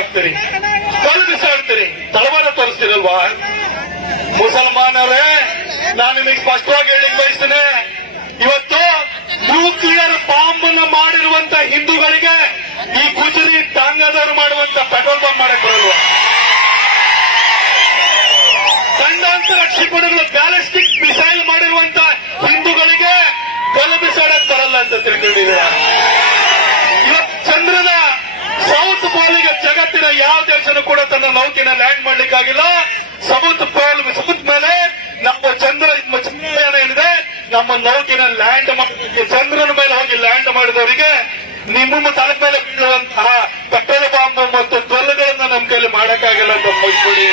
ಹಾಕ್ತೀರಿ? ಕಲ್ಲು ಬಿಸಾಡ್ತೀರಿ ತಳವಾರ ತೋರಿಸ್ತೀರಲ್ವಾ? ಮುಸಲ್ಮಾನರೇ, ನಾನು ನಿಮಗೆ ಸ್ಪಷ್ಟವಾಗಿ ಹೇಳಿ ಬಯಸ್ತೇನೆ. ಇವತ್ತು ನ್ಯೂಕ್ಲಿಯರ್ ಬಾಂಬ್ನ ಮಾಡಿರುವಂತ ಹಿಂದೂಗಳಿಗೆ ಈ ಗುಜರಿ ಟಾಂಗಾದವರು ಮಾಡುವಂತ ಪೆಟ್ರೋಲ್ ಬಾಂಬ್ ಮಾಡಕ್ ಬರಲ್ವಾ? ಖಂಡಾಂತರ ಕ್ಷಿಪಣಿಗಳು ಬ್ಯಾಲಿಸ್ಟಿಕ್ ಮಿಸೈಲ್ ಮಾಡಿರುವಂತ ಹಿಂದೂಗಳಿಗೆ ಕಲ್ಲು ಬಿಸಾಡಕ್ ಬರಲ್ಲ ಅಂತ ತಿಳ್ಕೊಂಡಿದ್ದೀರಾ ಇವತ್ತು ಚಂದ್ರನ ಸೌತ್ ಪೋಲಿಗೆ ಜಗತ್ತಿನ ಯಾವ ದೇಶನೂ ಕೂಡ ತನ್ನ ನೌಕೆನ ಲ್ಯಾಂಡ್ ಮಾಡ್ಲಿಕ್ಕಾಗಿಲ್ಲ. ಸಮುದ್ರ ಪೋಲ್ ಸಮುದ್ರ ಮೇಲೆ ನಮ್ಮ ಚಂದ್ರ ಚಂದ್ರಯಾನ ಏನಿದೆ, ನಮ್ಮ ನೌಕೆನ ಲ್ಯಾಂಡ್ ಚಂದ್ರನ ಮೇಲೆ ಹೋಗಿ ಲ್ಯಾಂಡ್ ಮಾಡಿದವರಿಗೆ ನಿಮ್ಮ ತಲೆ ಮೇಲೆ ಬೀಳುವಂತಹ ಪೆಟ್ರೋಲ್ ಬಾಂಬ್ ಮತ್ತು ಕಲ್ಲುಗಳನ್ನ ನಮ್ಮ ಕೈಲಿ ಮಾಡಕ್ಕಾಗಿಲ್ಲ ಅಂತ ಮೈಸೂರಿ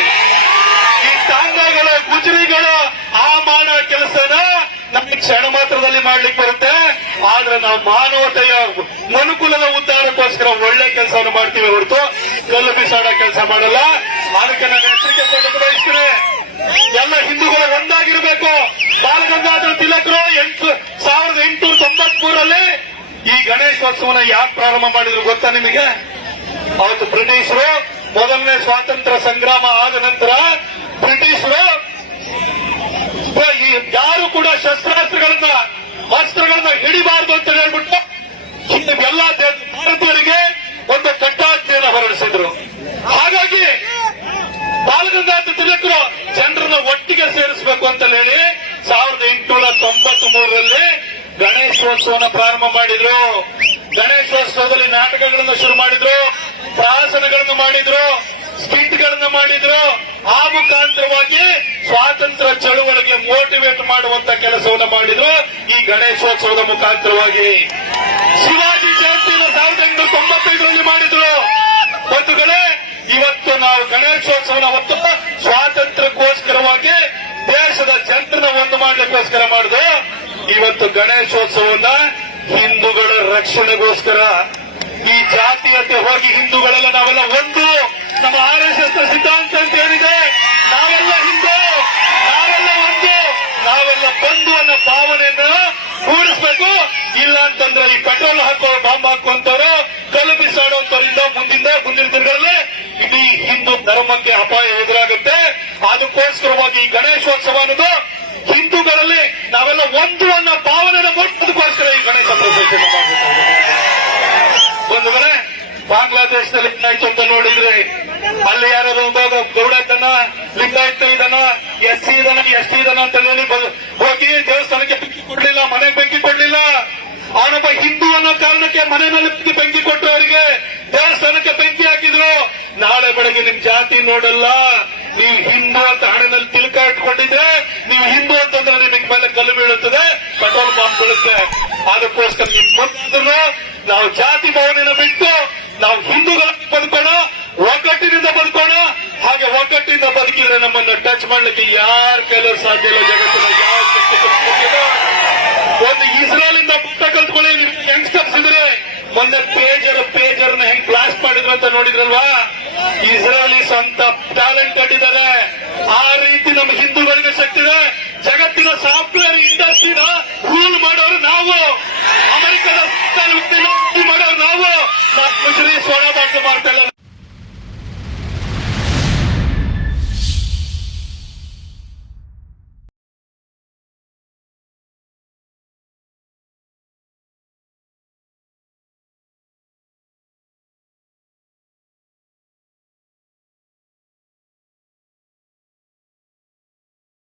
ಈ ತಾಂಗಗಳ ಗುಜರಿಗಳ ಆ ಮಾಡೋ ಕೆಲಸನ ನಮಗೆ ಕ್ಷಣ ಮಾತ್ರದಲ್ಲಿ ಮಾಡ್ಲಿಕ್ಕೆ ಬರುತ್ತೆ. ಆದ್ರೆ ನಾವು ಮಾನವತೆಯ ಮನುಕುಲದ ಉದ್ದಾರಕ್ಕೋಸ್ಕರ ಒಳ್ಳೆ ಕೆಲಸವನ್ನು ಮಾಡ್ತೀವಿ ಹೊರತು ಕಲ್ಲು ಬಿಸಾಡೋ ಕೆಲಸ ಮಾಡಲ್ಲ. ಅದಕ್ಕೆ ನಾನು ಎಚ್ಚರಿಕೆ ಬಯಸ್ತೇನೆ ಎಲ್ಲ ಹಿಂದೂಗಳು ಒಂದಾಗಿರ್ಬೇಕು. ಬಾಲಗಂಗಾಧರ ತಿಲಕರು ಎಂಟು ಸಾವಿರದ ಎಂಟು ತೊಂಬತ್ ಮೂರಲ್ಲಿ ಈ ಗಣೇಶೋತ್ಸವನ ಯಾಕೆ ಪ್ರಾರಂಭ ಮಾಡಿದ್ರು ಗೊತ್ತಾ ನಿಮಗೆ? ಅವತ್ತು ಬ್ರಿಟಿಷರು ಮೊದಲನೇ ಸ್ವಾತಂತ್ರ್ಯ ಸಂಗ್ರಾಮ ಆದ ನಂತರ ಬ್ರಿಟಿಷರು ಯಾರು ಕೂಡ ಶಸ್ತ್ರಾಸ್ತ್ರಗಳನ್ನ ಅಸ್ತ್ರಗಳನ್ನ ಹಿಡಿಬಾರದು ಅಂತ ಹೇಳ್ಬಿಟ್ಟು ಹಿಂದೆ ಎಲ್ಲ ದೇ- ಭಾರತೀಯರಿಗೆ ಒಂದು ಕಟ್ಟಾಜ್ಞೆಯನ್ನು ಹೊರಡಿಸಿದ್ರು ಹಾಗಾಗಿ ಬಾಲಗಂಗಾಧರ ತಿಲಕರು ಜನರನ್ನ ಒಟ್ಟಿಗೆ ಸೇರಿಸಬೇಕು ಅಂತ ಹೇಳಿ ಸಾವಿರದ ಎಂಟುನೂರ ತೊಂಬತ್ ಮೂರರಲ್ಲಿ ಗಣೇಶೋತ್ಸವನ ಪ್ರಾರಂಭ ಮಾಡಿದ್ರು. ಗಣೇಶೋತ್ಸವದಲ್ಲಿ ನಾಟಕಗಳನ್ನು ಶುರು ಮಾಡಿದ್ರು, ಪ್ರಾಸನಗಳನ್ನು ಮಾಡಿದ್ರು ಸ್ಕಿಟ್ಗಳನ್ನು ಮಾಡಿದ್ರು. ಆ ಮುಖಾಂತರವಾಗಿ ಸ್ವಾತಂತ್ರ್ಯ ಚಳುವಳಿಗೆ ಮೋಟಿವೇಟ್ ಮಾಡುವಂತ ಕೆಲಸವನ್ನು ಮಾಡಿದ್ರು ಈ ಗಣೇಶೋತ್ಸವದ ಮುಖಾಂತರವಾಗಿ. ಶಿವಾಜಿ ಜಯಂತಿಯನ್ನು ಸಾವಿರದ ಎಂಟುನೂರ ತೊಂಬತ್ತೈದರಲ್ಲಿ ಮಾಡಿದ್ರು. ಬಂಧುಗಳೇ, ಇವತ್ತು ನಾವು ಗಣೇಶೋತ್ಸವನ ಹೊತ್ತು ಸ್ವಾತಂತ್ರ್ಯಕ್ಕೋಸ್ಕರವಾಗಿ ದೇಶದ ಜನರನ್ನ ಒಂದು ಮಾಡಲಿಕ್ಕೋಸ್ಕರ ಮಾಡುದು. ಇವತ್ತು ಗಣೇಶೋತ್ಸವನ ಹಿಂದೂಗಳ ರಕ್ಷಣೆಗೋಸ್ಕರ ಈ ಜಾತಿಯತೆ ಹೋಗಿ ಹಿಂದೂಗಳೆಲ್ಲ ನಾವೆಲ್ಲ ಒಂದು. ನಮ್ಮ ಆರ್ ಎಸ್ ಎಸ್ ಸಿದ್ಧಾಂತ ಅಂತ ಹೇಳಿದೆ ನಾವೆಲ್ಲ ಹಿಂದೂ. ನಾವೆಲ್ಲ ಒಂದು. ನಾವೆಲ್ಲ ಬಂದು ಅನ್ನೋ ಭಾವನೆಯನ್ನ ಕೂಡಿಸ್ಬೇಕು ಇಲ್ಲ ಅಂತಂದ್ರೆ ಈ ಪೆಟ್ರೋಲ್ ಹಾಕೋ, ಬಾಂಬ್ ಹಾಕುವಂತವ್ರು ಕಲ್ಲು ಬಿಸಾಡುವಂತವರಿಂದ ಮುಂದಿಂದ, ಮುಂದಿನ ದಿನಗಳಲ್ಲಿ ಇಡೀ ಹಿಂದೂ ಧರ್ಮಕ್ಕೆ ಅಪಾಯ ಎದುರಾಗುತ್ತೆ. ಅದಕ್ಕೋಸ್ಕರವಾಗಿ ಈ ಗಣೇಶೋತ್ಸವ ಅನ್ನೋದು ಒಂದು ಅನ್ನ ಭಾವನೆನ ಮುಟ್ಟೋದಕ್ಕೋಸ್ಕರ ಈ ಗಣೇಶ ಪ್ರಶಸ್ತಿ ಬಂಧುಗಳೇ, ಬಾಂಗ್ಲಾದೇಶದಲ್ಲಿ ಏನಾಯ್ತು ಅಂತ ನೋಡಿದ್ರೆ ಅಲ್ಲಿ ಯಾರು ಗೌಡ ಇದ್ದಾನ ಲಿಂಗಾಯತ ಇದ್ದಾನ ಎಸ್ ಸಿ ಇದಾನ ಎಸ್ ಟಿ ಇದಾನ ಅಂತ ಹೇಳಿ ಹೋಗಿ ದೇವಸ್ಥಾನಕ್ಕೆ ಬೆಂಕಿ ಕೊಡ್ಲಿಲ್ಲ, ಮನೆಗೆ ಬೆಂಕಿ ಕೊಡ್ಲಿಲ್ಲ. ಅವನೊಬ್ಬ ಹಿಂದೂ ಅನ್ನೋ ಕಾರಣಕ್ಕೆ ಮನೆಯಲ್ಲಿ ಬೆಂಕಿ ಕೊಟ್ಟು ಅವರಿಗೆ ದೇವಸ್ಥಾನಕ್ಕೆ ಬೆಂಕಿ ಹಾಕಿದ್ರು. ನಾಳೆ ಬೆಳಗ್ಗೆ ನಿಮ್ ಜಾತಿ ನೋಡಲ್ಲ ನೀವು ಹಿಂದೂ ಅಂತ ಹಣೆನಲ್ಲಿ ತಿಲಕ ಇಟ್ಕೊಂಡಿದ್ರೆ ನೀವು ಹಿಂದೂ ಅಂತಂದ್ರೆ ನಿಮಗೆ ಮೇಲೆ ಕಲ್ಲು ಬೀಳುತ್ತದೆ ಬೀಳುತ್ತೆ. ಅದಕ್ಕೋಸ್ಕರ ನಿಮ್ ಮೊದಲು ನಾವು ಜಾತಿ ಭವನ ಬಿಟ್ಟು ನಾವು ಹಿಂದೂಗಳಾಗಿ ಬದುಕೋಣ, ಒಗ್ಗಟ್ಟಿನಿಂದ ಬದುಕೋಣ. ಹಾಗೆ ಒಗ್ಗಟ್ಟಿನಿಂದ ಬದುಕಿದ್ರೆ ನಮ್ಮನ್ನ ಟಚ್ ಮಾಡ್ಲಿಕ್ಕೆ ಯಾರ ಕೈಲೂ ಸಾಧ್ಯ ಇಲ್ಲ. ಜಗತ್ತಿನ ಯಾವ. ಒಂದು ಇಸ್ರೇಲ್ ಇಂದ ಪುಟ್ಟ ಕಲ್ತ್ಕೊಳ್ಳಿ ಯಂಗ್ಸ್ಟರ್ಸ್ ಇದ್ರೆ ಮೊನ್ನೆ ಪೇಜರ್ ಪೇಜರ್ನ ಹೆಂಗ್ ಬ್ಲಾಸ್ಟ್ ಮಾಡಿದ್ರು ಅಂತ ನೋಡಿದ್ರಲ್ವಾ? ಇಸ್ರೇಲಿ ಸ್ವಂತ ಟ್ಯಾಲೆಂಟ್ ಕಟ್ಟಿದ್ದಾರೆ. ಆ ರೀತಿ ನಮ್ಮ ಹಿಂದೂಗಳಿಗೆ ಶಕ್ತಿ